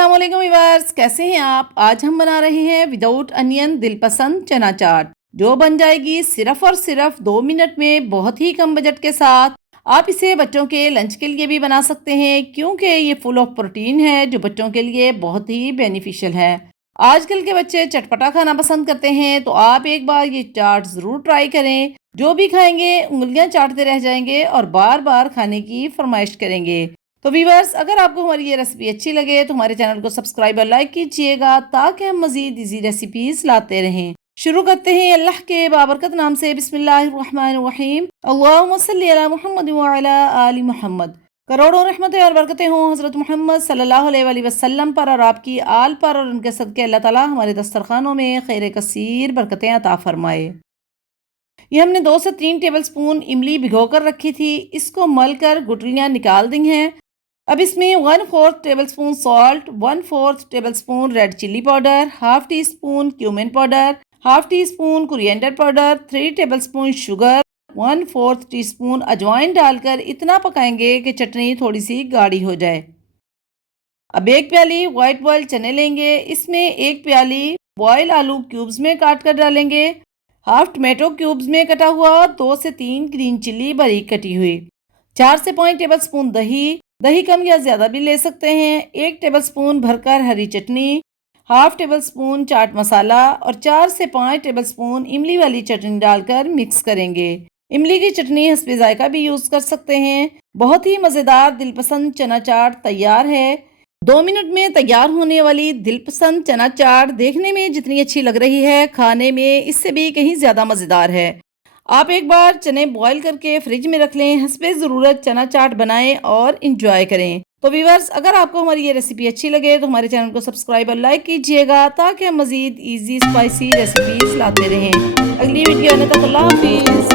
अस्सलाम वालेकुम व्यूअर्स, कैसे हैं आप। आज हम बना रहे हैं विदाउट अनियन दिलपसंद चना चाट, जो बन जाएगी सिर्फ और सिर्फ 2 मिनट में, बहुत ही कम बजट के साथ। आप इसे बच्चों के लंच के लिए भी बना सकते हैं, क्योंकि ये फुल ऑफ प्रोटीन है जो बच्चों के लिए बहुत ही बेनिफिशियल है। आजकल के बच्चे चटपटा खाना पसंद करते हैं, तो आप एक बार ये चाट ज़रूर ट्राई करें। जो भी खाएंगे उंगलियां चाटते रह जाएंगे और बार बार खाने की फरमाइश करेंगे। तो वीवर्स, अगर आपको हमारी ये रेसिपी अच्छी लगे तो हमारे चैनल को सब्सक्राइब और लाइक कीजिएगा, ताकि हम मजीद इजी रेसिपीज लाते रहें। शुरू करते हैं अल्लाह के बाबरकत नाम से। बिस्मिल्लाहिर्रहमानिर्रहीम। अल्लाहुम्मा सल्ली अला मुहम्मद व अला आलि मुहम्मद। करोड़ों रहमतें और बरकतें हों हज़रत मोहम्मद सल्लल्लाहु अलैहि वसल्लम पर और आपकी आल पर, और उनके सदके अल्लाह ताला हमारे दस्तरखानों में खैर कसीर बरकतें अता फरमाए। ये हमने 2 से 3 टेबल स्पून इमली भिगोकर रखी थी, इसको मल कर गुठलियाँ निकाल दी हैं। अब इसमें 1/4 tablespoon salt, 1/4 tablespoon red chilli powder, half teaspoon cumin powder, half teaspoon coriander powder, 3 tablespoon sugar, 1/4 teaspoon अजवाइन डालकर इतना पकाएंगे कि चटनी थोड़ी सी गाढ़ी हो जाए। अब 1 प्याली वाइट बॉयल चने लेंगे, इसमें 1 प्याली बॉयल आलू क्यूब्स में काट कर डालेंगे, हाफ टमेटो क्यूब्स में कटा हुआ, 2 से 3 ग्रीन चिल्ली बारीक कटी हुई, 4 से 5 टेबल स्पून दही कम या ज़्यादा भी ले सकते हैं, 1 टेबल स्पून भरकर हरी चटनी, half table spoon chaat masala और 4 से 5 टेबल स्पून इमली वाली चटनी डालकर मिक्स करेंगे। इमली की चटनी हस्बे जायका भी यूज़ कर सकते हैं। बहुत ही मज़ेदार दिलपसंद चना चाट तैयार है। 2 मिनट में तैयार होने वाली दिलपसंद चना चाट देखने में जितनी अच्छी लग रही है, खाने में इससे भी कहीं ज़्यादा मज़ेदार है। आप एक बार चने बॉईल करके फ्रिज में रख लें, हस्बे ज़रूरत चना चाट बनाएं और इंजॉय करें। तो व्यूअर्स, अगर आपको हमारी ये रेसिपी अच्छी लगे तो हमारे चैनल को सब्सक्राइब और लाइक कीजिएगा, ताकि हम मज़ीद ईजी स्पाइसी रेसिपीज़ लाते रहें। अगली वीडियो आने तक अल्लाह हाफिज़।